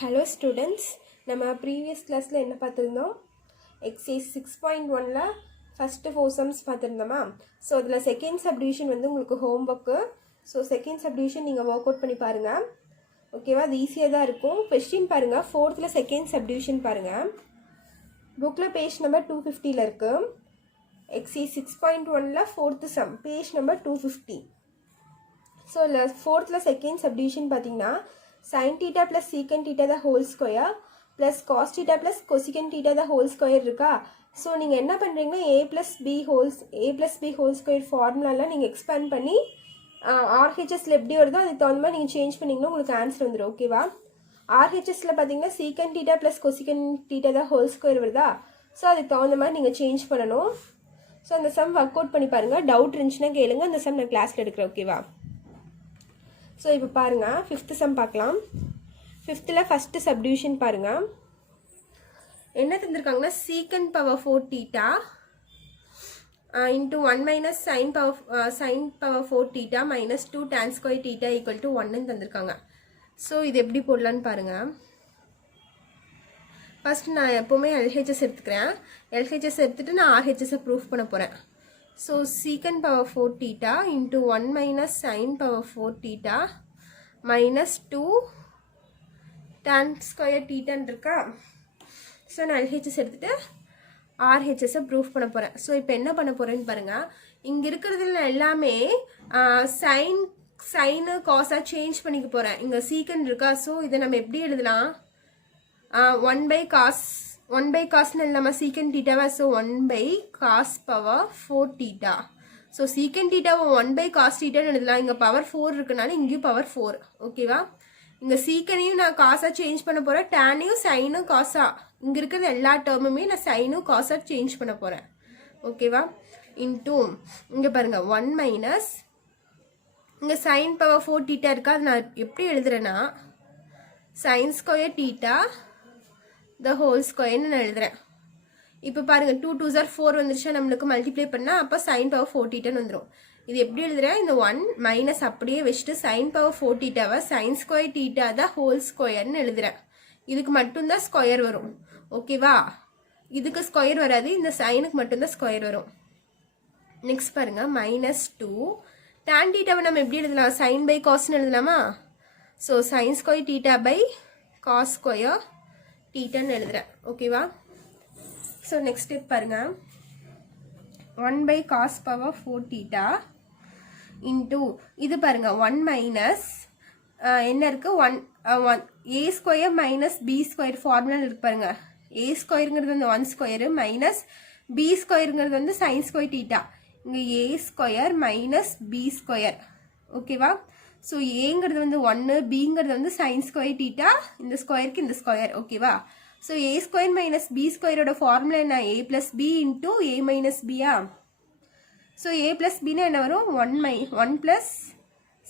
Hello students, நம்ம previous classல என்ன பார்த்திருந்தோம்? exercise 6.1ல first 4 sums பார்த்திருந்தோமா? so அதுல second subdivision வந்து உங்களுக்கு homework. so second subdivision நீங்க work out பண்ணி பாருங்க. ஓகேவா? அது ஈஸியா தான் இருக்கும். question பாருங்க. 4thல second subdivision பாருங்க. bookல page number 250ல இருக்கு. exercise 6.1ல 4th sum page number 250. so 4thல second subdivision பாத்தீங்கன்னா sin theta plus secant theta the whole square plus cos theta plus cosecant theta the whole square இருக்கா? so நீங்க என்ன பண்றீங்கன்னா a plus b whole square formula நீங்க expand பண்ணி RHSல எப்படி வருதோ அதுக்கு தகுந்த மாதிரி நீங்க சேஞ்ச் பண்ணீங்கன்னா உங்களுக்கு ஆன்சர் வந்துரும். ஓகேவா? RHSல பாத்தீங்கன்னா secant theta plus cosecant theta the whole square வருதா? so அதுக்கு தகுந்த மாதிரி நீங்க சேஞ்ச் பண்ணணும். so அந்த சம் ஒர்க் அவுட் பண்ணி பாருங்க. டவுட் இருந்துச்சுன்னா கேளுங்க. அந்த சம் நான் கிளாஸ்ல எடுக்கிறேன். ஓகேவா? so இப்போ பாருங்க 5th sum பார்க்கலாம். 5thல first subdivision பாருங்க. என்ன தந்திருக்காங்கன்னா secant power 4 theta into 1 minus sin power 4 theta minus 2 tan square theta equal to 1 ன்னு தந்திருக்காங்க. so இது எப்படி போடலாம்னு பாருங்க. ஃபர்ஸ்ட் நான் எப்பவுமே LHS எடுத்துக்கிறேன். LHS எடுத்துட்டு நான் RHS ப்ரூஃப் பண்ண போறேன். so secant power 4 theta into 1 minus sin power 4 theta minus 2 tan square theta இருக்கா? so நான் LHS எடுத்துட்டு RHS ப்ரூஃப் பண்ண போறேன். so இப்போ என்ன பண்ண போறேன்னு பாருங்க. இங்க இருக்கிறதுல எல்லாமே sin cos சேஞ்ச் பண்ணிக்க போறேன். இங்க secant இருக்கா? so இதை நம்ம எப்படி எழுதலாம்? 1 by cos நம்ம secant theta so 1 by cos power 4 theta. so secant theta 1 by cos theta எழுதலாம். இங்க power 4 இருக்குனால இங்கேயும் power 4. ஓகேவா? இங்க secant நான் cos சேஞ்ச் பண்ண போறேன். tan sin cos இங்க இருக்கிற எல்லா டேர்முமே நான் sin cos சேஞ்ச் பண்ண போறேன். ஓகேவா? into இங்க பாருங்க 1 minus இங்க sin power 4 theta இருக்கா? அது நான் எப்படி எழுதுறேன்னா sin square theta the whole square நான் எழுதுறேன். இப்போ பாருங்க 2 2s are 4 வந்துருச்சா? நம்மளுக்கு மல்டிப்ளை பண்ணா அப்ப sin power 4 theta வந்துரும். இது எப்படி எழுதுறேன்? இந்த 1 மைனஸ் அப்படியே வச்சுட்டு sin power 4 theta sin square theta the whole square ன்னு எழுதுறேன். இதுக்கு மட்டும் தான் ஸ்கொயர் வரும். ஓகேவா? இதுக்கு ஸ்கொயர் வராது. இந்த சைனுக்கு மட்டும் தான் ஸ்கொயர் வரும். நெக்ஸ்ட் பாருங்க minus 2 tan theta நம்ம எப்படி எழுதலாம்? sin by cos ன்னு எழுதலாமா? so sin square theta by cos square theta ன்னு எழுதுறேன். ஓகேவா? so next step பாருங்க 1 by cos power 4 theta into இது பாருங்க 1 minus என்ன இருக்கு? 1 a square minus b square formula இருக்கு பாருங்க. a squareங்கிறது வந்து 1 square minus b squareங்கிறது வந்து sin square theta. இங்க a square minus b square. ஓகேவா? so aங்கிறது வந்து 1, bங்கிறது வந்து sin square theta. இந்த ஸ்கொயருக்கு இந்த ஸ்கொயர். ஓகேவா? so a square minus b square ஓட ஃபார்முலா என்ன? a plus b into a minus b ஆ? so a plus b னா என்ன வரும்? 1 plus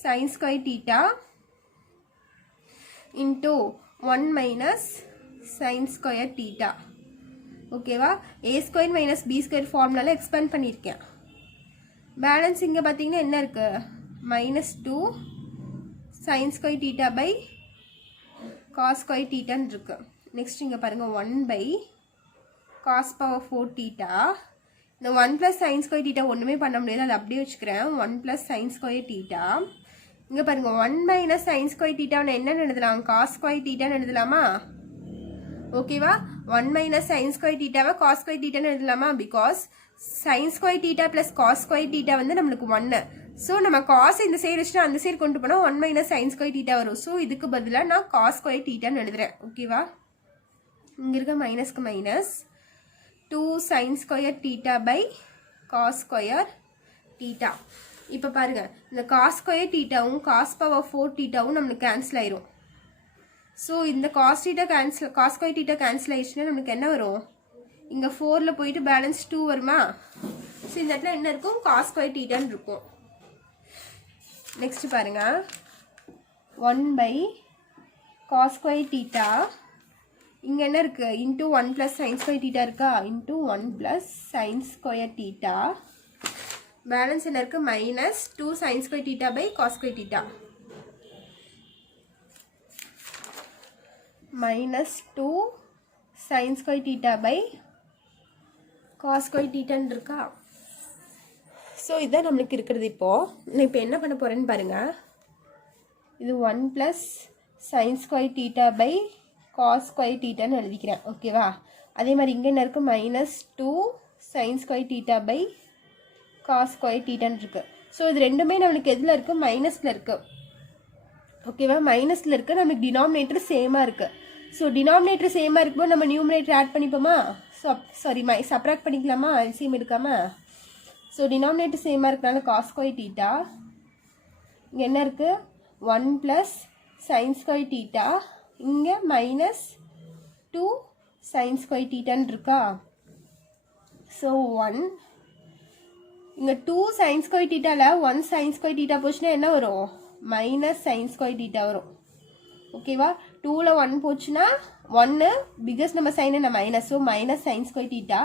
sin square theta into 1 minus sin square theta. ஓகேவா? a square minus b square ஃபார்முலால expand பண்ணியிருக்கேன். Balance இங்க பாத்தீங்கன்னா என்ன இருக்கு? minus 2 sin square theta by cos square theta இருக்கு. நெக்ஸ்ட் இங்க பாருங்க 1 by cos power 4 theta. இந்த 1 plus sin square theta ஒண்ணுமே பண்ண முடியாது. அது அப்படியே வச்சுக்கிறேன். 1 plus sin square theta. இங்க பாருங்க 1 minus sin square theta என்ன எழுதலாம்? cos square theta எழுதலாமா? ஓகேவா? 1 minus sin square theta cos square theta எழுதலாமா? because sin square theta plus cos square theta வந்து நம்மளுக்கு 1. so நம்ம cos இந்த சைடு வச்சுட்டு அந்த சைடு கொண்டு போனா 1 minus sin square theta வரும். so இதுக்கு பதிலா நான் cos square theta எழுதுறேன். ஓகேவா? இங்க இருக்க மைனஸ்க்கு minus 2 sin square theta by cos square theta. இப்போ பாருங்க இந்த cos square thetaவும் cos power 4 thetaவும் நமக்கு கேன்சல் ஆயிரும். so இந்த cos square theta கேன்சல் ஆயிடுச்சுன்னா நமக்கு என்ன வரும்? இங்க 4ல போயிட்டு பேலன்ஸ் 2 வருமா? so இந்த இடத்துல என்ன இருக்கும்? cos square theta இருக்கும். நெக்ஸ்ட் பாருங்க 1 by cos square theta இங்க என்ன இருக்கு? into 1 plus sin square theta இருக்கா? into 1 plus sin square theta balance என்ன இருக்கு? minus 2 sin square theta by cos square theta minus 2 sin square theta by cos square theta இருக்கா. So இதுதான் நம்மளுக்கு இருக்கிறது. இப்போது நான் இப்போ என்ன பண்ண போகிறேன்னு பாருங்கள். இது 1 + sin square theta by cos square thetaன்னு எழுதிக்கிறேன். ஓகேவா. அதே மாதிரி இங்கே என்ன இருக்குது, -2 sin square theta by cos square thetaன்னு இருக்குது. ஸோ இது ரெண்டுமே நம்மளுக்கு எதில் இருக்குது, மைனஸில் இருக்குது. ஓகேவா. மைனஸில் இருக்குது. நம்மளுக்கு டினாமினேட்டர் சேமாக இருக்குது. ஸோ டினாமினேட்டர் சேமாக இருக்கும்போது நம்ம நியூமினேட்டர் ஆட் பண்ணிப்போமா, சப்ராக்ட் பண்ணிக்கலாமா எல்சிஎம் எடுக்காமல். ஸோ டினாமினேட்டர் சேமாக இருக்கிறனால cos square theta. இங்கே என்ன இருக்குது, 1 + sin square theta. இங்கே -2 sin square thetaன்னு இருக்கா. ஸோ 1 இங்கே 2 sin square thetaவில் 1 sin square theta போச்சுன்னா என்ன வரும், -sin square theta வரும். ஓகேவா. 2ல் 1 போச்சுன்னா 1 பிகஸ்ட் நம்ம சைன் என்ன minus. So -sin square theta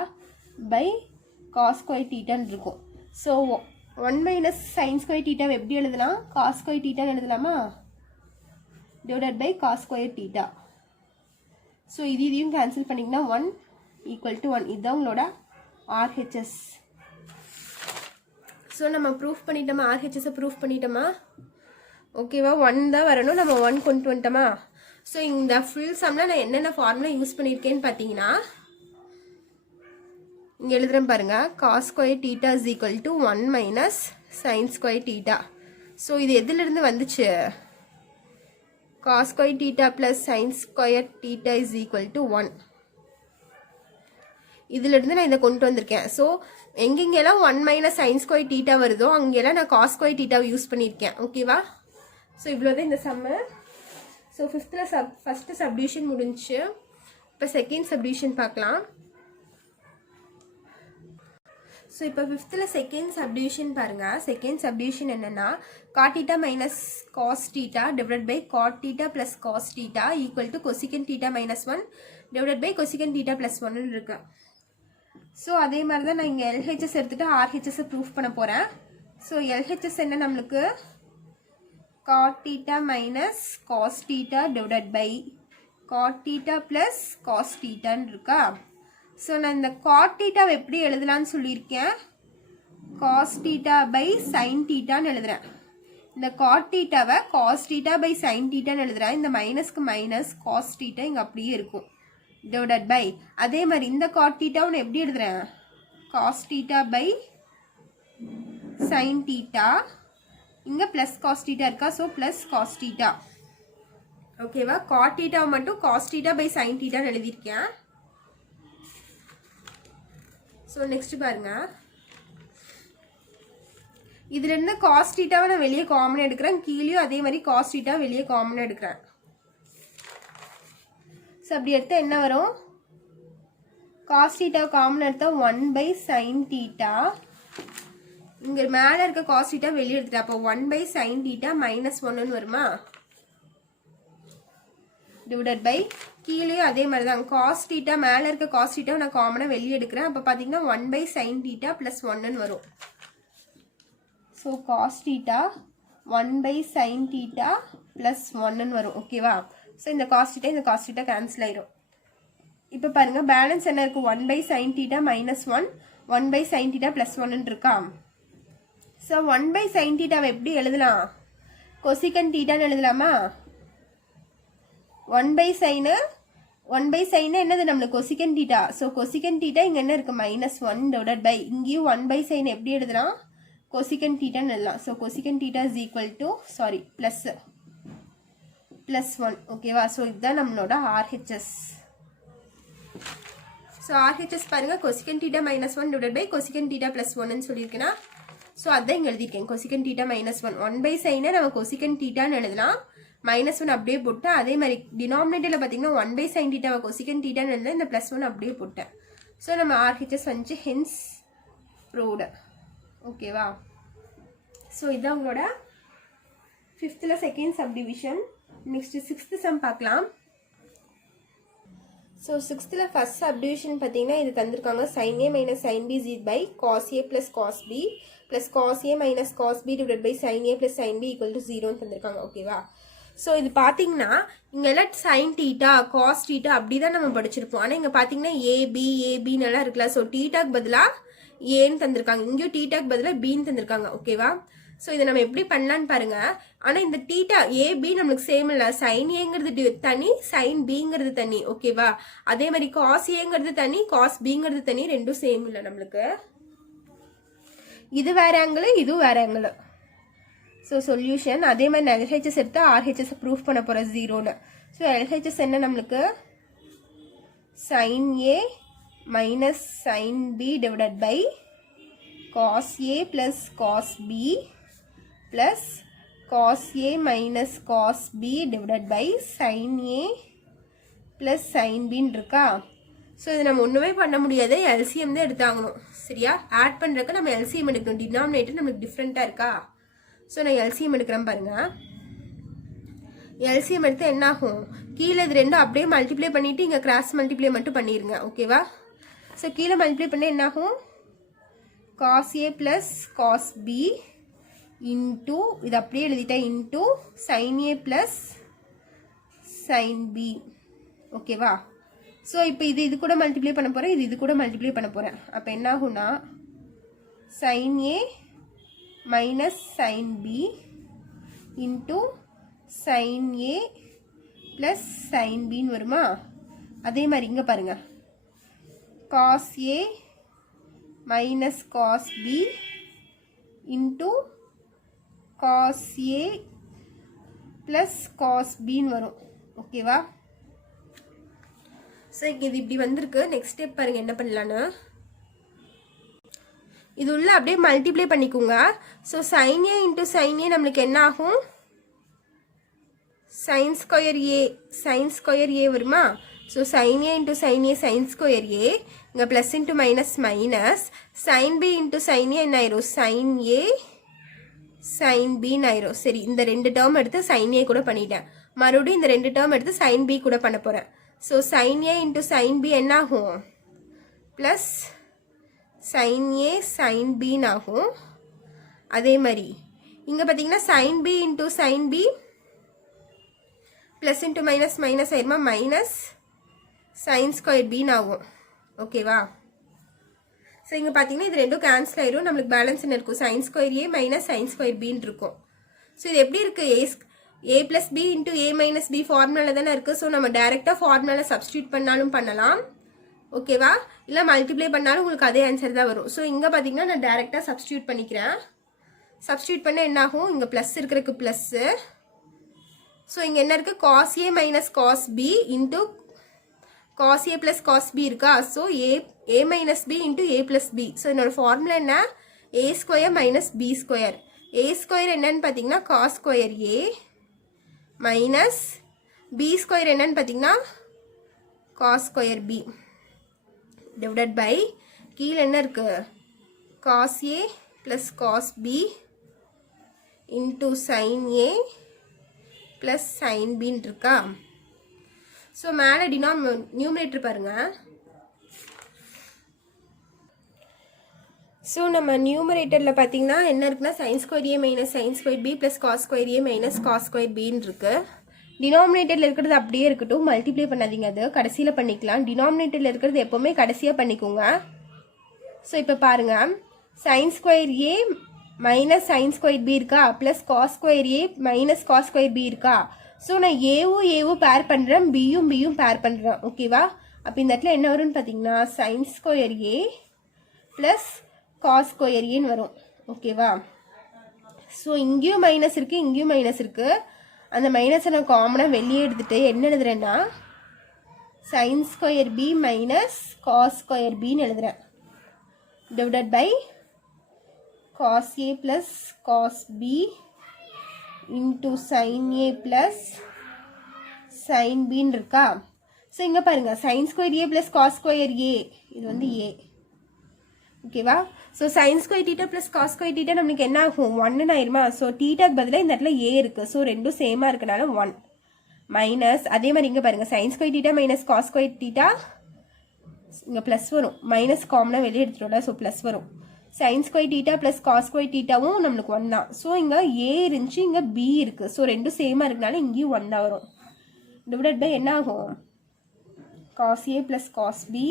by cos square thetaன்னு இருக்கும். ஸோ 1 - sin square theta எப்படி எழுதலாம், cos square thetaன்னு எழுதலாமா, divided by cos square theta. So இதையும் கேன்சல் பண்ணிங்கன்னா 1 = 1. இதுதான் உங்களோட RHS. ஸோ நம்ம ப்ரூஃப் பண்ணிட்டோமா, RHS ப்ரூஃப் பண்ணிட்டோமா. ஓகேவா. 1 தான் வரணும், நம்ம 1 கொண்டு வந்துட்டோமா. ஸோ இந்த ஃபுல் சம்மில் நான் என்னென்ன ஃபார்முலா யூஸ் பண்ணியிருக்கேன்னு பார்த்தீங்கன்னா இங்கே எழுதுகிறேன் பாருங்கள். cos square theta = 1 - sin square theta. So இது எதிலிருந்து வந்துச்சு, cos square theta + sin square theta = 1. இதிலிருந்து நான் இதை கொண்டு வந்திருக்கேன். ஸோ எங்கெங்கெல்லாம் 1 - sin square theta வருதோ அங்கெல்லாம் நான் cos square theta யூஸ் பண்ணியிருக்கேன். ஓகேவா. ஸோ இவ்வளோதான் இந்த சம்மு. ஸோ ஃபிஃப்த்தில் ஃபஸ்ட்டு சப்டிவிஷன் முடிஞ்சு. இப்போ செகண்ட் சப்டிவிஷன் பார்க்கலாம். ஸோ இப்போ ஃபிஃப்த்தில் செகண்ட் சப்டிவிஷன் பாருங்கள். செகண்ட் சப்டிவிஷன் என்னென்னா cot theta - cos theta divided by cot theta + cos theta = cosecant theta - 1 divided by cosecant theta + 1 இருக்கு. ஸோ அதே மாதிரி தான் நான் இங்கே LHS எடுத்துகிட்டு RHS ப்ரூஃப் பண்ண போகிறேன். ஸோ LHS என்ன நம்மளுக்கு, cot theta - cos theta divided by cot theta + cos thetaன்னு இருக்கா. ஸோ நான் இந்த cot theta எப்படி எழுதலான்னு சொல்லியிருக்கேன், cos theta by sin thetaன்னு எழுதுகிறேன். இந்த cot thetaவை cos theta by sin thetaன்னு எழுதுகிறேன். இந்த மைனஸ்க்கு மைனஸ் cos theta இங்கே அப்படியே இருக்கும், டிவைடட் பை அதே மாதிரி இந்த cot theta ஒன்று எப்படி எழுதுகிறேன், cos theta by sin theta. இங்கே ப்ளஸ் cos theta இருக்கா. So plus cos theta. ஓகேவா. cot theta மட்டும் cos theta by sin thetaன்னு எழுதியிருக்கேன். ஸோ நெக்ஸ்ட் பாருங்க. இதுலேருந்து cos thetaவை நான் வெளியே காமனாக எடுக்கிறேன். கீழேயும் அதே மாதிரி cos theta வெளியே காமனாக எடுக்கிறேன். ஸோ அப்படி எடுத்தால் என்ன வரும், cos theta காமனாக எடுத்தால் 1 / sin theta. இங்கே மேலே இருக்க cos theta வெளியே எடுத்துட்டேன். அப்போ 1 / sin theta -1ன்னு வருமா, டிவைடட் பை கீழேயும் அதே மாதிரி தான் cos theta மேலே இருக்க cos theta நான் காமனாக வெளியே எடுக்கிறேன். அப்போ பார்த்தீங்கன்னா 1 / sin theta + 1ன்னு வரும். So cos theta 1 / sin theta + 1ன்னு வரும். ஓகேவா. ஸோ இந்த cos theta கேன்சல் ஆயிரும். இப்போ பாருங்கள் பேலன்ஸ் என்ன இருக்குது, 1 / sin theta -1 1 / sin theta + 1ன்னு இருக்கா. ஸோ 1 / sin thetaவை எப்படி எழுதலாம், cosecant thetaன்னு எழுதலாமா. 1 / sin என்னது நம்மளுக்கு cosecant theta. So cosecant theta இங்கே என்ன இருக்குது, -1 டிவைடட் பை இங்கேயும் 1 / sin எப்படி எழுதலாம், cosecant thetaன்னு எழுதலாம். So cosecant theta +1. ஓகேவா. ஸோ இதுதான் நம்மளோட RHS. ஸோ RHS பாருங்கள், cosecant theta -1 divided by cosecant theta + 1ன்னு சொல்லியிருக்கேன்னா. ஸோ அதான் இங்கே எழுதியிருக்கேன், cosecant theta -1. 1 / sin நம்ம cosecant thetaன்னு எழுதலாம். -1 அப்படியே போட்டேன். அதே மாதிரி டினாமினேட்டரில் பார்த்தீங்கன்னா 1 / sin theta cosecant thetaன்னு எழுதலாம். இந்த +1 அப்படியே போட்டேன். ஸோ நம்ம RHS வந்து ஹென்ஸ் ப்ரூவ்டு. ஓகேவா. ஸோ இதான் உங்களோட ஃபிஃப்த்தில் second subdivision. Next sixth sum பார்க்கலாம். ஸோ சிக்ஸ்த்தில் ஃபஸ்ட் சப்டிவிஷன் பார்த்தீங்கன்னா இது தந்திருக்காங்க, sin a - sin b by cos a + cos b + cos a - cos b divided by sin a + sin b = 0ன்னு தந்திருக்காங்க. ஓகேவா. ஸோ இது பார்த்தீங்கன்னா இங்கெல்லாம் சைன் டீட்டா காஸ் டீட்டா அப்படி தான் நம்ம படிச்சிருப்போம். ஆனால் இங்கே பார்த்தீங்கன்னா ஏபின்னு எல்லாம் இருக்குல்ல. ஸோ டீட்டாக்கு பதிலாக ஏன்னு தந்திருக்காங்க, இங்கேயும் டீட்டாக்கு பதிலாக பின்னு தந்திருக்காங்க. ஓகேவா? ஸோ இதை நம்ம எப்படி பண்ணலான்னு பாருங்க. ஆனால் இந்த டீட்டா ஏபி நம்மளுக்கு சேம் இல்லை. சைன் ஏங்கிறது தனி, சைன் பிங்கிறது தனி. ஓகேவா? அதே மாதிரி காஸ் ஏங்கிறது தனி, காஸ் பிங்கிறது தனி, ரெண்டும் சேம் இல்லை நம்மளுக்கு. இது வேற ஆங்கிள், இதுவும் வேற ஆங்கிள். ஸோ சொல்யூஷன் அதே மாதிரி நான் எல்ஹெச்எஸ் எடுத்து ஆர்ஹெச்எஸ் ப்ரூஃப் பண்ண போகிறேன் ஜீரோன்னு. ஸோ எல்ஹெச்எஸ் என்ன நம்மளுக்கு sine A minus sine B divided by cos A plus cos B plus cos A minus cos B divided by sign A plus sine பின்னு இருக்கா. ஸோ இது நம்ம ஒன்றுமே பண்ண முடியாது, எல்சிஎம் தான் எடுத்தாங்கணும். சரியா? ஆட் பண்ணுறதுக்கு நம்ம எல்சிஎம் எடுக்கணும். டினாமினேட்டர் நம்மளுக்கு டிஃப்ரெண்ட்டாக இருக்கா. ஸோ நான் எல்சிஎம் எடுக்கிறேன் பாருங்க. எல்சிஎம் எடுத்து என்ன ஆகும், கீழே இது ரெண்டும் அப்படியே மல்டிப்ளை பண்ணிவிட்டு இங்கே கிராஸ் மல்டிப்ளை மட்டும் பண்ணிடுங்க. ஓகேவா? ஸோ கீழே மல்டிப்ளை பண்ண என்ன ஆகும், cos A plus cos B into, இது அப்படியே எழுதிட்டேன், into sign A plus sin B. ஓகேவா? ஸோ இப்போ இது கூட மல்டிப்ளை பண்ண போகிறேன், இது கூட மல்டிப்ளை பண்ண போகிறேன். அப்போ என்ன ஆகும்னா sine A minus sine B into sign A plus sine பின்னு வருமா. அதே மாதிரி இங்கே பாருங்கள், cos A minus cos B into cos A plus cos பின்னு வரும். ஓகேவா? ஸோ இங்கே இது இப்படி வந்திருக்கு. நெக்ஸ்ட் ஸ்டெப் பாருங்கள் என்ன பண்ணலான்னு. இது உள்ள அப்படியே மல்டிப்ளை பண்ணிக்கோங்க. So sign A into sine A நம்மளுக்கு என்ன ஆகும், சைன் ஸ்கொயர் ஏ வருமா. So sign A into sine A sine square A, இங்கே plus into minus minus, sine B into sine A என்ன ஆயிரும், சைன் ஏ சைன் பின்னு ஆயிரும். சரி, இந்த ரெண்டு டேர்ம் எடுத்து சைன் ஏ கூட பண்ணிட்டேன். மறுபடியும் இந்த ரெண்டு டேர்ம் எடுத்து சைன் பி கூட பண்ண போகிறேன். So sign A into sine B என்ன ஆகும், ப்ளஸ் சைன் ஏ சைன் பின்னு ஆகும். அதே மாதிரி இங்கே பார்த்தீங்கன்னா sine B into sine B plus into minus minus ஆயிருமா, மைனஸ் சைன் ஸ்கொயர் பின்னு ஆகும். ஓகேவா? ஸோ இங்கே பார்த்தீங்கன்னா இது ரெண்டும் கேன்சல் ஆயிரும். நம்மளுக்கு பேலன்ஸ் என்ன இருக்கும், sign square A minus sine square பின்னு இருக்கும். ஸோ இது எப்படி இருக்குது, ஏ ப்ளஸ் பி இன்ட்டு ஏ மைனஸ் பி ஃபார்முலாவில் தானே இருக்குது. ஸோ நம்ம டேரெக்டாக ஃபார்முலாவில் சப்ஸ்டியூட் பண்ணாலும் பண்ணலாம். ஓகேவா? இல்லை மல்டிப்ளை பண்ணாலும் உங்களுக்கு அதே ஆன்சர் தான் வரும். ஸோ இங்கே பார்த்தீங்கன்னா நான் டேரெக்டாக சப்ஸ்டியூட் பண்ணிக்கிறேன். சப்ஸ்டியூட் பண்ண என்ன ஆகும், இங்கே ப்ளஸ் இருக்கிறதுக்கு ப்ளஸ்ஸு. ஸோ இங்கே என்ன இருக்குது, cos A minus cos B into cos A plus cos B இருக்கா. So A minus B into A plus B. So என்னோடய ஃபார்முலா என்ன, A square minus B square. A square என்னன்னு பார்த்தீங்கன்னா cos square A minus B square என்னன்னு பார்த்தீங்கன்னா cos square B divided by கீழே என்ன இருக்குது, cos A plus cos B into sine A plus sine பின்னு இருக்கா. ஸோ மேலே நியூமரேட்டர் பாருங்கள். ஸோ நம்ம நியூமரேட்டரில் பார்த்தீங்கன்னா என்ன இருக்குன்னா sine square A minus sine square B plus cos square A minus cos square பின்னு இருக்குது. டினாமினேட்டரில் இருக்கிறது அப்படியே இருக்கட்டும், மல்டிப்ளை பண்ணாதீங்க, அது கடைசியில் பண்ணிக்கலாம். டினாமினேட்டரில் இருக்கிறது எப்போவுமே கடைசியாக பண்ணிக்கோங்க. ஸோ இப்போ பாருங்கள், sign square A minus sine square B இருக்கா, plus cos square A minus cos square B இருக்கா. ஸோ நான் ஏவும் பேர் பண்ணுறேன், பியும் பேர் பண்ணுறேன். ஓகேவா? அப்போ இந்த இடத்துல என்ன வரும்னு பார்த்தீங்கன்னா sign square A plus cos square ஏன்னு வரும். ஓகேவா? ஸோ இங்கேயும் மைனஸ் இருக்குது, இங்கேயும் மைனஸ் இருக்குது. அந்த மைனஸை நான் காமனாக வெளியே எடுத்துகிட்டு என்ன எழுதுறேன்னா sine square B minus cos square பின்னு எழுதுகிறேன். Divided by cos A plus cos B into sine A plus sine பின்னு இருக்கா. ஸோ இங்கே பாருங்கள், sign square A plus cos square A, இது வந்து ஏ. ஓகேவா? So sign square theta plus cos square theta நம்மளுக்கு என்ன ஆகும், 1 ஆயிருமா. ஸோ டீட்டாக்கு பதிலாக இந்த இடத்துல ஏ இருக்குது. ஸோ ரெண்டும் சேமாக இருக்கனால 1 மைனஸ். அதே மாதிரி இங்கே பாருங்கள், sign square theta minus cos square theta இங்கே ப்ளஸ் வரும், மைனஸ் காமனாக வெளியே எடுத்துட்டோம்ல. ஸோ ப்ளஸ் வரும். Sine square theta plus cos square டீட்டாவும் நம்மளுக்கு 1 தான். ஸோ இங்கே ஏ இருந்துச்சு, இங்கே பி இருக்குது. ஸோ ரெண்டும் சேமாக இருக்கனால இங்கேயும் 1 தான் வரும். டிவைடட் பை என்ன ஆகும், cos A plus cos B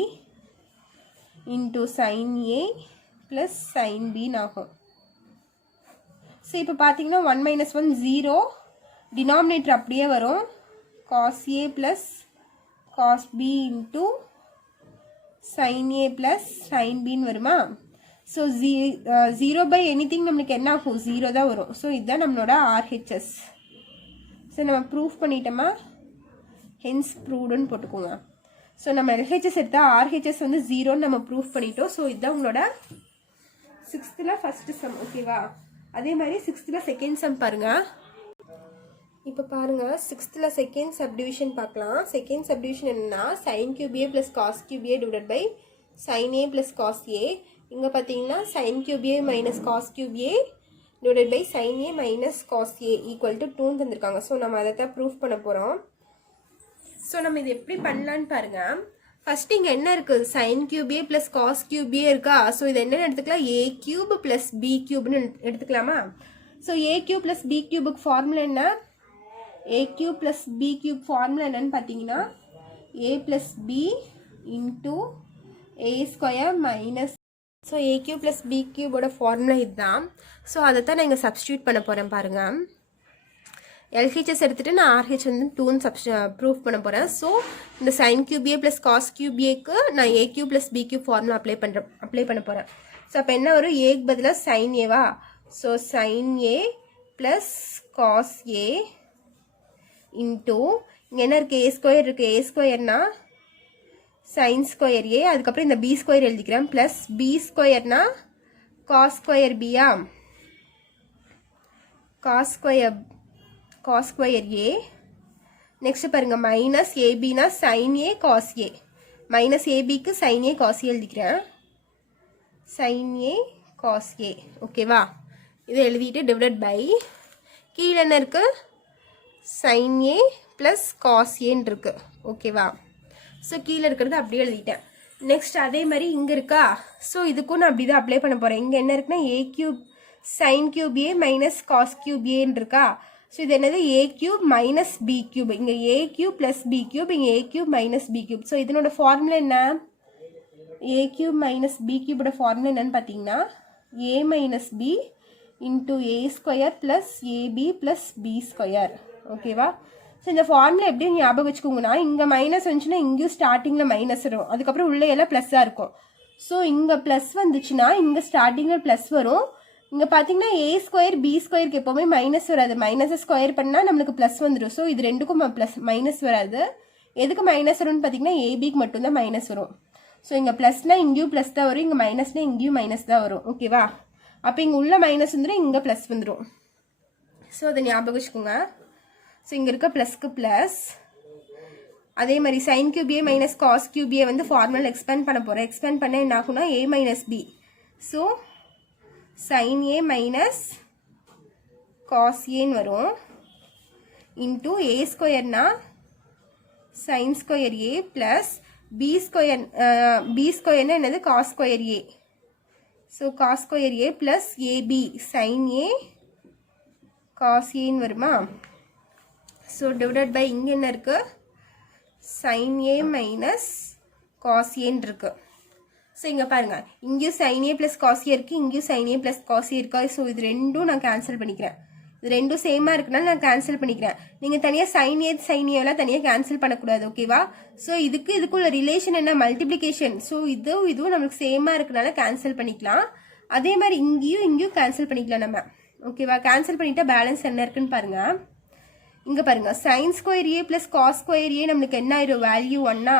into sine A plus sine பின்னு ஆகும். ஸோ இப்போ பார்த்தீங்கன்னா 1 - 1 0, டினாமினேட்டர் அப்படியே வரும். Cos A plus cos B into sine A plus sine பின்னு வருமா. ஸோ 0 பை எனிதிங் நம்மளுக்கு என்ன ஆகும், 0 தான் வரும். ஸோ இதுதான் நம்மளோட ஆர்ஹெச்எஸ். ஸோ நம்ம ப்ரூஃப் பண்ணிட்டோமா, ஹென்ஸ் ப்ரூவ்டுன்னு போட்டுக்கோங்க. ஸோ நம்ம எல்ஹெச்எஸ் எடுத்தால் ஆர்ஹெச்எஸ் வந்து 0ன்னு நம்ம ப்ரூஃப் பண்ணிட்டோம். ஸோ இதுதான் உங்களோட 6th ஃபஸ்ட்டு சம். ஓகேவா. அதே மாதிரி 6th செகண்ட் சம் பாருங்கள். இப்போ பாருங்கள் 6th செகண்ட் சப்டிவிஷன் பார்க்கலாம். செகண்ட் சப்டிவிஷன் என்னன்னா sin cube A plus cos cube A divided by sign A plus cos A. இங்கே பார்த்தீங்கன்னா sin cube A minus cos cube A divided by sign A minus cos A equal to 2 தந்திருக்காங்க. So நம்ம அதை தான் proof பண்ண போகிறோம். So நம்ம இது எப்படி பண்ணலான்னு பாருங்கள். ஃபஸ்ட்டு இங்கே என்ன இருக்குது, sine cube A plus cos cube A இருக்கா. ஸோ இது என்னென்னு எடுத்துக்கலாம், ஏ கியூப் ப்ளஸ் பி கியூப்னு எடுத்துக்கலாமா. So A cube plus B கியூபுக்கு ஃபார்முலா என்ன, A cube plus B cube formula என்னன்னு பார்த்தீங்கன்னா A plus B into A square minus. So A cube plus B கியூபோட ஃபார்முலா இதுதான். ஸோ அதை தான் நான் இங்கே சப்ஸ்டியூட் பண்ண போகிறேன் பாருங்கள். எல்ஹெச்எஸ் எடுத்துகிட்டு நான் ஆர்ஹெச் வந்து 2ன்னு ப்ரூஃப் பண்ண போகிறேன். ஸோ இந்த sine cube A plus cos cube ஏக்கு நான் A cube plus B cube formula apply பண்ண போகிறேன். ஸோ அப்போ என்ன வரும், ஏக்கு பதிலாக சைன் ஏவா. So sign A plus cos A into இங்கே என்ன இருக்குது, ஏ ஸ்கொயர் இருக்குது. ஏ ஸ்கொயர்னா சைன் ஸ்கொயர் ஏ, அதுக்கப்புறம் இந்த பி ஸ்கொயர் எழுதிக்கிறேன், ப்ளஸ் பி ஸ்கொயர்னா காஸ் ஸ்கொயர் பியா, காஸ் ஸ்கொயர் ஏ. நெக்ஸ்ட் பாருங்கள் மைனஸ் ஏபினா sine A cos A, minus ஏபிக்கு சைன் ஏ காஸ் ஏ எழுதிக்கிறேன், சைன் ஏ காஸ் ஏ. ஓகேவா. இதை எழுதிட்டு டிவைடட் பை கீழே என்ன இருக்குது, சைன் ஏ ப்ளஸ் காஸ் ஏன்னு இருக்குது. ஓகேவா. ஸோ கீழே இருக்கிறது அப்படியே எழுதிட்டேன். நெக்ஸ்ட் அதே மாதிரி இங்கே இருக்கா. ஸோ இதுக்கும் நான் அப்படி தான் அப்ளை பண்ண போகிறேன். இங்கே என்ன இருக்குன்னா A cube sine cube A minus cos cube ஏன்னு இருக்கா. ஸோ இது என்னது, A cube minus B cube. இங்கே A cube plus B cube, இங்கே A cube minus B cube. So இதனோட ஃபார்முலா என்ன, ஏ கியூப் மைனஸ் பி கியூபோட ஃபார்முலா என்னன்னு பார்த்தீங்கன்னா A minus B into A square plus AB plus B square. ஓகேவா. So இந்த formula எப்படி ஞாபகம் வச்சுக்கோங்கன்னா, இங்கே மைனஸ் வந்துச்சுன்னா இங்கேயும் ஸ்டார்டிங்கில் மைனஸ் வரும், அதுக்கப்புறம் உள்ளே எல்லாம் ப்ளஸ்ஸாக இருக்கும். ஸோ இங்கே ப்ளஸ் வந்துச்சுன்னா இங்கே ஸ்டார்டிங்கில் ப்ளஸ் வரும். இங்கே பார்த்தீங்கன்னா ஏ ஸ்கொயர் பி ஸ்கொயருக்கு எப்போவுமே மைனஸ் வராது, மைனஸை ஸ்கொயர் பண்ணால் நம்மளுக்கு ப்ளஸ் வந்துடும். ஸோ இது ரெண்டுக்கும் ப்ளஸ் மைனஸ் வராது. எதுக்கு மைனஸ் வரும்னு பார்த்தீங்கன்னா ஏபிக்கு மட்டும்தான் மைனஸ் வரும். ஸோ இங்கே ப்ளஸ்னால் இங்கேயும் ப்ளஸ் தான் வரும், இங்கே மைனஸ்னால் இங்கேயும் மைனஸ் தான் வரும். ஓகேவா. அப்போ இங்கே உள்ள மைனஸ் வந்துடும், இங்கே ப்ளஸ் வந்துடும். ஸோ அதை ஞாபகம் வச்சுக்கோங்க. ஸோ இங்கே இருக்க ப்ளஸ்க்கு ப்ளஸ். அதே மாதிரி sign cube A minus cos cube ஏ வந்து ஃபார்முலா எக்ஸ்பேண்ட் பண்ண போகிறேன். எக்ஸ்பேண்ட் பண்ண என்ன ஆகும்னா ஏ minus B. So sign A minus cos ஏன்னு வரும் into A ஸ்கொயர்னா sign square A plus B ஸ்கொயர்னா என்னது, cos square A. So cos square A plus AB sign A cos ஏன்னு வருமா. ஸோ டிவைடட் பை இங்கே என்ன இருக்குது, சைன் ஏ மைனஸ் காஸ் ஏன்னு இருக்குது. ஸோ இங்கே பாருங்கள் இங்கேயும் sin A plus cos A இருக்குது, இங்கேயும் sin A plus cos A இருக்கா. ஸோ இது ரெண்டும் நான் கேன்சல் பண்ணிக்கிறேன். இது ரெண்டும் சேமாக இருக்குனால நான் கேன்சல் பண்ணிக்கிறேன். நீங்கள் தனியாக சைன் ஏலாம் தனியாக கேன்சல் பண்ணக்கூடாது. ஓகேவா. ஸோ இதுக்குள்ள ரிலேஷன் என்ன, மல்டிப்ளிகேஷன். ஸோ இதுவும் நம்மளுக்கு சேமாக இருக்குனால கேன்சல் பண்ணிக்கலாம். அதே மாதிரி இங்கேயும் கேன்சல் பண்ணிக்கலாம் நம்ம. ஓகேவா. கேன்சல் பண்ணிட்டா பேலன்ஸ் என்ன இருக்குன்னு பாருங்கள். இங்கே பாருங்கள் sign square A plus cos square A நம்மளுக்கு என்ன ஆயிரும், value 1.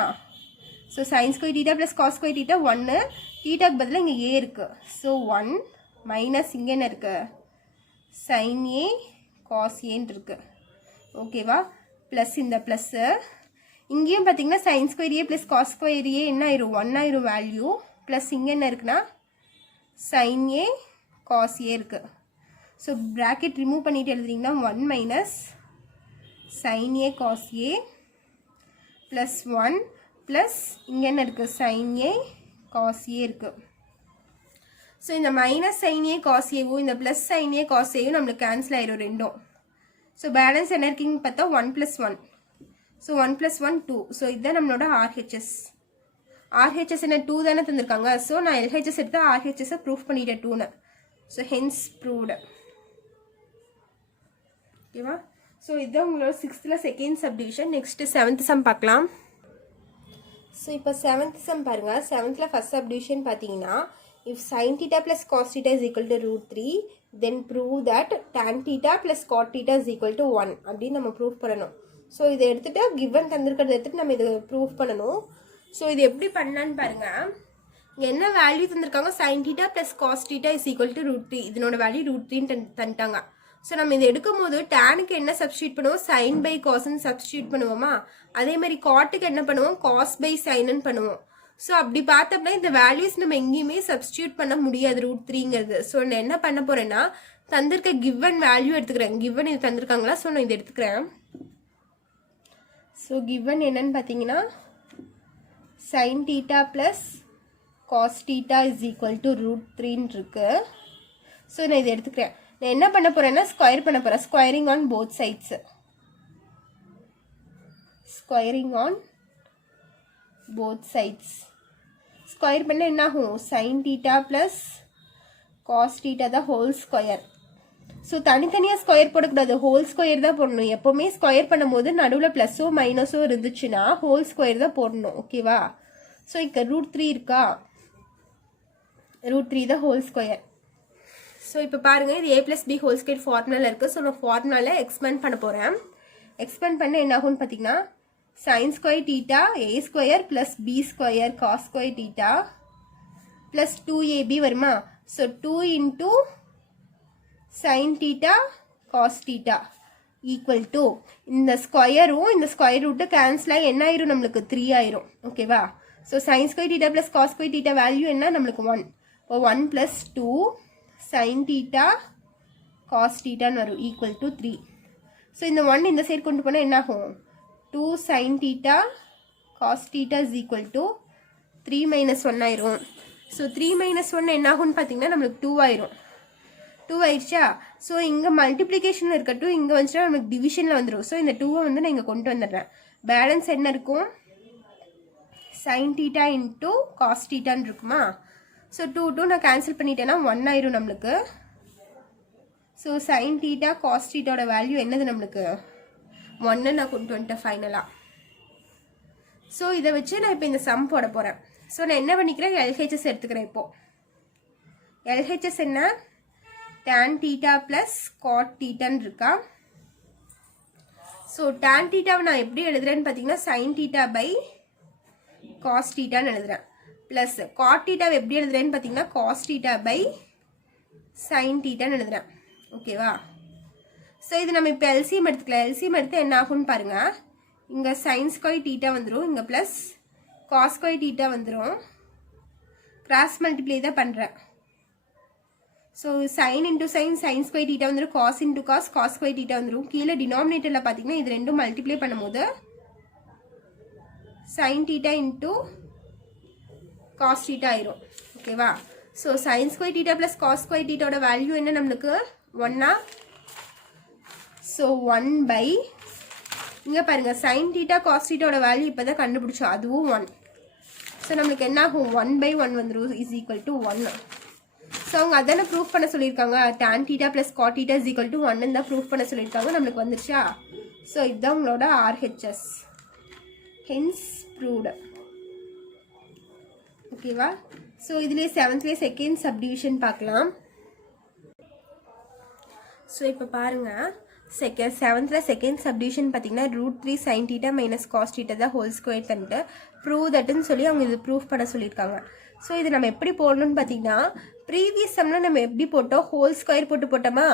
So sign square theta plus cos square theta 1, டீட்டாக்கு பதிலாக இங்கே ஏ இருக்குது. ஸோ 1 மைனஸ் இங்கே என்ன இருக்குது, சைன் ஏ காஸ் ஏன்னு இருக்குது. ஓகேவா. ப்ளஸ் இந்த ப்ளஸ்ஸு இங்கேயும் பார்த்தீங்கன்னா sign square A plus cos square ஏ என்ன ஆயிரும், 1 ஆயிரும் வேல்யூ. ப்ளஸ் இங்கே என்ன இருக்குன்னா சைன் ஏ காஸ் ஏ இருக்குது. ஸோ ப்ராக்கெட் ரிமூவ் பண்ணிட்டு எழுதுறீங்கன்னா 1 minus sin a cos a plus 1 plus இங்கே என்ன இருக்குது sin a cos a இருக்குது. ஸோ இந்த மைனஸ் சைனே காஸ் ஏவும் இந்த ப்ளஸ் சைனே காஸ் ஏவும் நம்மளுக்கு கேன்சல் ஆயிரும் ரெண்டும். ஸோ பேலன்ஸ் என்ன இருக்குன்னு பார்த்தா 1 + 1. ஸோ 1 + 1 2. ஸோ இதுதான் நம்மளோட ஆர்ஹெச்எஸ். ஆர்ஹெச்எஸ் என்ன 2 தானே தந்திருக்காங்க. ஸோ நான் எல்ஹெச்எஸ் எடுத்து ஆர்ஹெச்எஸை ப்ரூஃப் பண்ணிட்டேன் 2ன்னு. So hence proved. ஓகேவா. ஸோ இதுதான் உங்களோட 6th second subdivision. Next 7th sum பார்க்கலாம். ஸோ இப்போ 7th சம் பாருங்கள். 7th ஃபர்ஸ்ட் சப்டிவிஷன் பார்த்தீங்கன்னா if sin theta plus cos theta is equal to √3 then prove that tan theta plus cot theta is equal to 1 அப்படின்னு நம்ம proof பண்ணணும். So இதை எடுத்துகிட்டு given தந்திருக்கிறத எடுத்துகிட்டு நம்ம இதை ப்ரூஃப் பண்ணணும். ஸோ இது எப்படி பண்ணலான்னு பாருங்கள். இங்கே என்ன வேல்யூ தந்திருக்காங்க, sin theta plus cos theta is equal to √3. இதனோட வேல்யூ √3 தந்துட்டாங்க. ஸோ நம்ம இதை எடுக்கும் போது டேனுக்கு என்ன சப்ஸ்டியூட் பண்ணுவோம், sin by cosன்னு சப்ஸ்டியூட் பண்ணுவோமா. அதே மாதிரி காட்டுக்கு என்ன பண்ணுவோம், cos by sinன்னு பண்ணுவோம். ஸோ அப்படி பார்த்தோம்னா இந்த வேல்யூஸ் நம்ம எங்கேயுமே சப்ஸ்டியூட் பண்ண முடியாது √3ங்கிறது. ஸோ நான் என்ன பண்ண போகிறேன்னா தந்திருக்க கிவன் வேல்யூ எடுத்துக்கிறேன். கிவன் இது தந்திருக்காங்களா, ஸோ நான் இதை எடுத்துக்கிறேன். ஸோ கிவன் என்னன்னு பார்த்தீங்கன்னா sin theta plus cos theta is equal to √3 இருக்கு. ஸோ நான் இதை எடுத்துக்கிறேன். நான் என்ன பண்ண போகிறேன்னா ஸ்கொயர் பண்ண போகிறேன். Squaring on both sides. Squaring on both sides. Square பண்ண என்ன ஆகும், sin theta plus cos theta the whole square. So தனித்தனியாக ஸ்கொயர் போடக்கூடாது, ஹோல் ஸ்கொயர் தான் போடணும். எப்போவுமே ஸ்கொயர் பண்ணும்போது நடுவில் ப்ளஸ்ஸோ மைனஸோ இருந்துச்சுன்னா ஹோல் ஸ்கொயர் தான் போடணும். ஓகேவா. ஸோ இங்கே √3 இருக்கா, √3 தான் ஹோல் ஸ்கொயர். ஸோ இப்போ பாருங்கள் இது a + b ஹோல் ஸ்கொயர் ஃபார்முலாவில் இருக்குது. ஸோ நான் ஃபார்முலாவில் எக்ஸ்பேண்ட் பண்ண போகிறேன். எக்ஸ்பேண்ட் பண்ண என்ன ஆகும்னு பார்த்தீங்கன்னா sin square theta a square plus b square cos square theta plus 2ab வருமா. So 2 into sin theta cos theta equal to இந்த ஸ்கொயரும் இந்த ஸ்கொயர் ரூட்டு கேன்சல் ஆகி என்ன ஆயிரும், நம்மளுக்கு 3 ஆயிரும். ஓகேவா. So sin square theta plus cos square theta value என்ன, நம்மளுக்கு 1. இப்போ 1 + 2 sin theta cos theta வரும் ஈக்குவல் டு 3. ஸோ இந்த 1 இந்த சைடு கொண்டு போனால் என்ன ஆகும், 2 sin theta cos theta is equal to 3 - 1 ஆயிரும். ஸோ 3 - 1 என்ன ஆகும்னு பார்த்தீங்கன்னா நம்மளுக்கு 2 ஆயிரும். 2 ஆயிடுச்சா. ஸோ இங்கே மல்டிப்ளிகேஷனில் இருக்கட்டும், இங்கே வந்துச்சுன்னா நம்மளுக்கு டிவிஷனில் வந்துடும். ஸோ இந்த 2 வந்து நான் இங்கே கொண்டு வந்துடுறேன். பேலன்ஸ் என்ன இருக்கும், sin theta into cos thetaன்னு இருக்குமா. ஸோ 2 நான் கேன்சல் பண்ணிட்டேன்னா 1 ஆயிரும் நம்மளுக்கு. ஸோ sin theta cos thetaோட வேல்யூ என்னது, நம்மளுக்கு 1 நான் கொண்டு வந்துட்டேன் ஃபைனலாக. ஸோ இதை வச்சு நான் இப்போ இந்த சம் போட போகிறேன். ஸோ நான் என்ன பண்ணிக்கிறேன், எல்ஹெச்எஸ் எடுத்துக்கிறேன். இப்போது எல்ஹெச்எஸ் என்ன, tan theta ப்ளஸ் cot thetaன்னு இருக்கா. ஸோ tan thetaவை நான் எப்படி எழுதுறேன்னு பார்த்தீங்கன்னா sin theta by cos thetaன்னு எழுதுறேன். ப்ளஸ் cot thetaவை எப்படி எழுதுறேன்னு பார்த்தீங்கன்னா cos theta by sin thetaன்னு எழுதுறேன். ஓகேவா. ஸோ இது நம்ம இப்போ எல்சிஎம் எடுத்துக்கலாம். எல்சிஎம் எடுத்து என்ன ஆகும்னு பாருங்கள். இங்கே sin square theta வந்துடும், இங்கே ப்ளஸ் cos square theta வந்துடும். கிராஸ் மல்டிப்ளை தான் பண்ணுறேன். So sin into sin square theta வந்துடும், cos into cos square theta வந்துடும். கீழே டினாமினேட்டரில் பார்த்தீங்கன்னா இது ரெண்டும் மல்டிப்ளை பண்ணும்போது sin theta into cos theta ஆயிரும். ஓகேவா. So sin square theta plus cos square thetaோட வேல்யூ என்ன, நம்மளுக்கு 1. ஸோ 1 by இங்கே பாருங்கள் sin theta cos thetaோட வேல்யூ இப்போ தான் கண்டுபிடிச்சோம், அதுவும் 1. ஸோ நம்மளுக்கு என்ன ஆகும், 1/1 வந்துடும் இஸ் ஈக்குவல் டு 1. ஸோ அவங்க அதானே ப்ரூஃப் பண்ண சொல்லியிருக்காங்க, tan theta plus cot theta is equal to 1 தான் ப்ரூஃப் பண்ண சொல்லியிருக்காங்க. நம்மளுக்கு வந்துருச்சா. ஸோ இதுதான் உங்களோட ஆர்ஹெச்எஸ். Hence proved. ஓகேவா. ஸோ இதுலேயே 7th செகண்ட் சப்டிவிஷன் பார்க்கலாம். ஸோ இப்போ பாருங்கள், 7th செகண்ட் சப்டிவிஷன் பார்த்தீங்கன்னா √3 sin theta minus cos theta தான் ஹோல் ஸ்கொயர் தந்துட்டு ப்ரூவ் தட்டுன்னு சொல்லி அவங்க இது ப்ரூஃப் பண்ண சொல்லியிருக்காங்க. ஸோ இது நம்ம எப்படி போடணும்னு பார்த்தீங்கன்னா ப்ரீவியஸ் சம்மில் நம்ம எப்படி போட்டோம், ஹோல் ஸ்கொயர் போட்டோமா.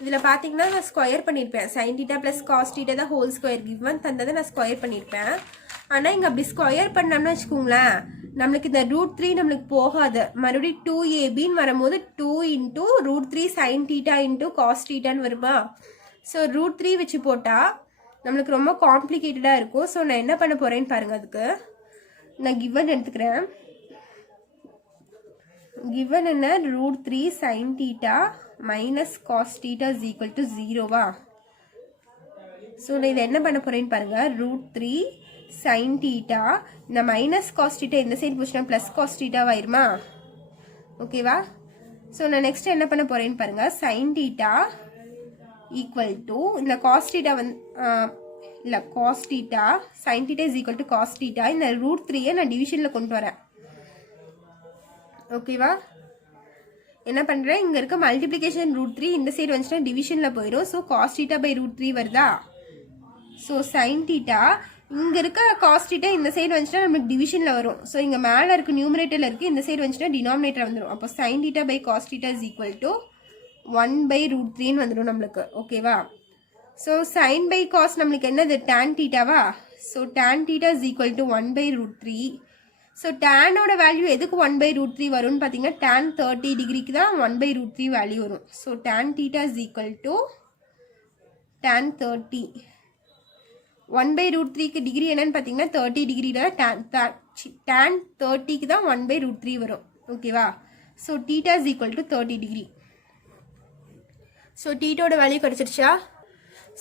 இதில் பார்த்தீங்கன்னா நான் ஸ்கொயர் பண்ணியிருப்பேன். sin theta plus cos theta தான் ஹோல் ஸ்கொயர் கிவன் தந்ததை நான் ஸ்கொயர் பண்ணியிருப்பேன். ஆனால் இங்கே அப்படி ஸ்கொயர் பண்ணோம்னு வச்சுக்கோங்களேன், நம்மளுக்கு இந்த √3 நம்மளுக்கு போகாது. மறுபடியும் 2ab வரும்போது 2 into √3 sin theta into cos thetaன்னு வருமா. ஸோ √3 வச்சு போட்டால் நம்மளுக்கு ரொம்ப காம்ப்ளிகேட்டடாக இருக்கும். ஸோ நான் என்ன பண்ண போகிறேன்னு பாருங்கள். அதுக்கு நான் கிவன் எடுத்துக்கிறேன். given என்ன √3 sin theta minus cos theta is equal to 0வா? ஸோ நான் இதை என்ன பண்ண போகிறேன்னு பாருங்கள். √3 sin theta இந்த மைனஸ் காஸ் theta இந்த சைடு போச்சுன்னா ப்ளஸ் காஸ் theta ஆயிருமா? ஓகேவா? ஸோ நான் நெக்ஸ்ட் என்ன பண்ண போகிறேன்னு பாருங்கள். sin theta ஈக்குவல் டு இந்த காஸ் theta இல்லை cos theta sin theta is equal to cos theta இந்த √3 நான் டிவிஷனில் கொண்டு வரேன். ஓகேவா? என்ன பண்ணுறேன், இங்கே இருக்க மல்டிப்ளிகேஷன் √3 இந்த சைடு வந்துச்சுன்னா டிவிஷனில் போயிடும். ஸோ காஸ் theta பை √3 வருதா? ஸோ sin theta இங்கே இருக்க காஸ் theta இந்த சைடு வந்துச்சுன்னா நமக்கு டிவிஷனில் வரும். ஸோ இங்கே மேலே இருக்க நியூமரேட்டரில் இருக்குது, இந்த சைடு வந்துச்சுன்னா டினாமினேட்டர் வந்துடும். அப்போ sin theta by cos theta is equal to 1/√3ன்னு வந்துடும் நம்மளுக்கு. ஓகேவா? ஸோ sin பை காஸ் நம்மளுக்கு என்னது tan thetaவா? So tan theta is equal to 1/√3. So டேனோட வேல்யூ எதுக்கு 1/√3 வரும்னு பார்த்தீங்கன்னா tan 30 டிகிரிக்கு தான் 1/√3 வேல்யூ வரும். So tan theta is equal to tan 30. 1/√3க்கு டிகிரி என்னன்னு பார்த்தீங்கன்னா 30 டிகிரியில் tan 30க்கு தான் 1/√3 வரும். ஓகேவா? So theta is equal to 30 degree. So தீட்டாவோட வேல்யூ கிடச்சிருச்சா?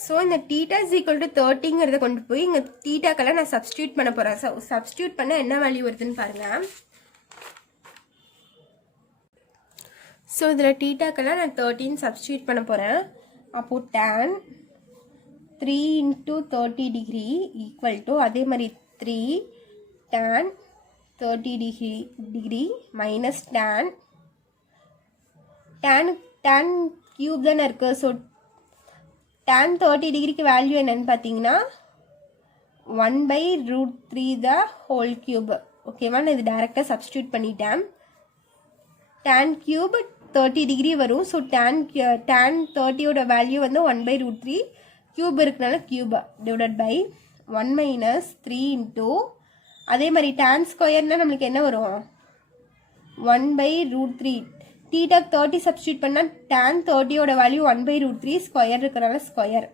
ஸோ இந்த theta இஸ் ஈக்குவல் டு 30ங்கிறத கொண்டு போய் இங்கே தீட்டாக்கெல்லாம் நான் சப்ஸ்டியூட் பண்ண போகிறேன். சப்ஸ்டியூட் பண்ண என்ன வேல்யூ வருதுன்னு பாருங்கள். ஸோ இதில் தீட்டாக்கெல்லாம் நான் 13 சப்ஸ்டியூட் பண்ண போகிறேன். அப்போது tan 3 into 30 degree equal to அதே மாதிரி 3 tan 30 degree minus tan cube தானே இருக்குது. ஸோ tan 30 டிகிரிக்கு வேல்யூ என்னன்னு பார்த்தீங்கன்னா 1/√3 த ஹோல் கியூப். ஓகேவா? நான் இது டேரெக்டாக சப்ஸ்டியூட் பண்ணிட்டேன். tan கியூப் 30 டிகிரி வரும். ஸோ tan 30யோட வேல்யூ வந்து 1/√3 கியூப் இருக்கனால cube divided by 1 minus 3 into அதே மாதிரி tan ஸ்கொயர்னால் நம்மளுக்கு என்ன வரும் 1/√3. தீட்டா 30 சப்ஸ்டியூட் பண்ணால் tan 30யோட வேல்யூ 1/√3 ஸ்கொயர் இருக்கிறனால ஸ்கொயர்.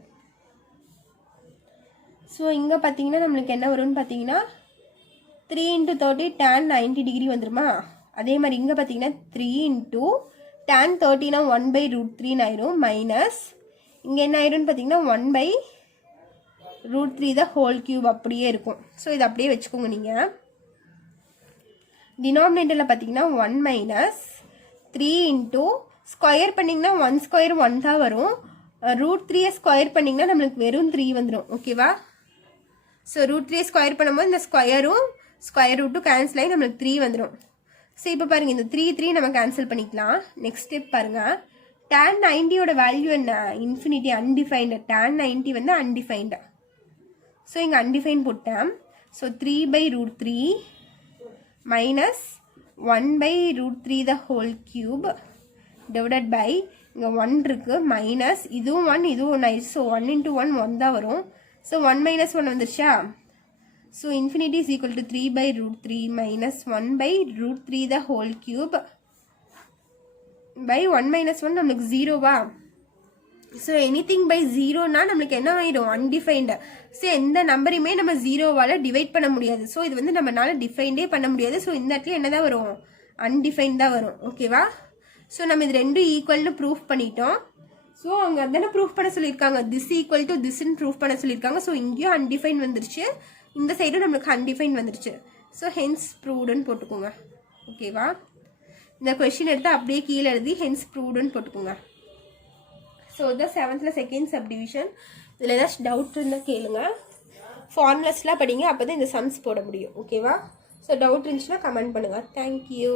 ஸோ இங்கே பார்த்தீங்கன்னா நம்மளுக்கு என்ன வரும்னு பார்த்தீங்கன்னா 3 into 30 tan 90 டிகிரி வந்துருமா? அதே மாதிரி இங்கே பார்த்தீங்கன்னா 3 into tan 30னா 1/√3 ஆயிரும் மைனஸ் இங்கே என்ன ஆயிரும்னு பார்த்தீங்கன்னா 1/√3 த ஹோல் கியூப் அப்படியே இருக்கும். ஸோ இது அப்படியே வச்சுக்கோங்க. நீங்கள் டினாமினேட்டரில் பார்த்தீங்கன்னா 1 மைனஸ் 3 இன்ட்டு ஸ்கொயர் பண்ணிங்கன்னா 1 ஸ்கொயர் 1 தான் வரும். √3 ஸ்கொயர் பண்ணிங்கன்னா நம்மளுக்கு வெறும் 3 வந்துடும். ஓகேவா? ஸோ √3 ஸ்கொயர் பண்ணும்போது இந்த ஸ்கொயரும் ஸ்கொயர் ரூட்டும் கேன்சல் ஆகி நம்மளுக்கு 3 வந்துடும். ஸோ இப்போ பாருங்கள், இந்த 3 நம்ம கேன்சல் பண்ணிக்கலாம். நெக்ஸ்ட் ஸ்டெப் பாருங்கள். tan 90யோட வேல்யூ என்ன? Infinity, undefined. tan 90 வந்து அன்டிஃபைன்டு. ஸோ இங்கே அன்டிஃபைன் போட்டேன். So 3/√3 minus 1/√3 the whole cube divided by இங்கே 1 இருக்குது மைனஸ் இதுவும் 1 இதுவும் 1 ஆயிடுச்சு. ஸோ 1 into 1 1 தான் வரும். ஸோ 1 மைனஸ் 1 வந்துருச்சா? So infinity is equal to 3/√3 minus 1/√3 the whole cube by 1 minus 1 நம்மளுக்கு 0வா? ஸோ எனிதிங் பை 0னா நம்மளுக்கு என்ன ஆயிடும்? அன்டிஃபைன்டு. ஸோ எந்த நம்பரையுமே நம்ம 0வால் டிவைட் பண்ண முடியாது. ஸோ இது வந்து நம்மளால டிஃபைன்டே பண்ண முடியாது. ஸோ இந்த இடத்துல என்ன தான் வரும்? அன்டிஃபைன் தான் வரும். ஓகேவா? ஸோ நம்ம இது ரெண்டும் ஈக்குவல்னு ப்ரூஃப் பண்ணிட்டோம். ஸோ அவங்க தானே ப்ரூஃப் பண்ண சொல்லியிருக்காங்க, திஸ் ஈக்குவல் டு திஸ்ன்னு ப்ரூஃப் பண்ண சொல்லியிருக்காங்க. ஸோ இங்கேயும் அன்டிஃபைன் வந்துருச்சு, இந்த சைடும் நம்மளுக்கு அன்டிஃபைன் வந்துருச்சு. ஸோ ஹென்ஸ் ப்ரூவ்டுன்னு போட்டுக்கோங்க. ஓகேவா? இந்த கொஷின் எடுத்து அப்படியே கீழே எழுதி ஹென்ஸ் ப்ரூவ்டுன்னு போட்டுக்கோங்க. ஸோ இதான் 7th செகண்ட் சப்டிவிஷன். இதில் ஏதாச்சும் டவுட் இருந்தால் கேளுங்க. ஃபார்முலாஸ்லாம் படிங்க, அப்போ தான் இந்த சம்ஸ் போட முடியும். ஓகேவா? ஸோ டவுட் இருந்துச்சுன்னா கமெண்ட் பண்ணுங்கள். தேங்க்யூ.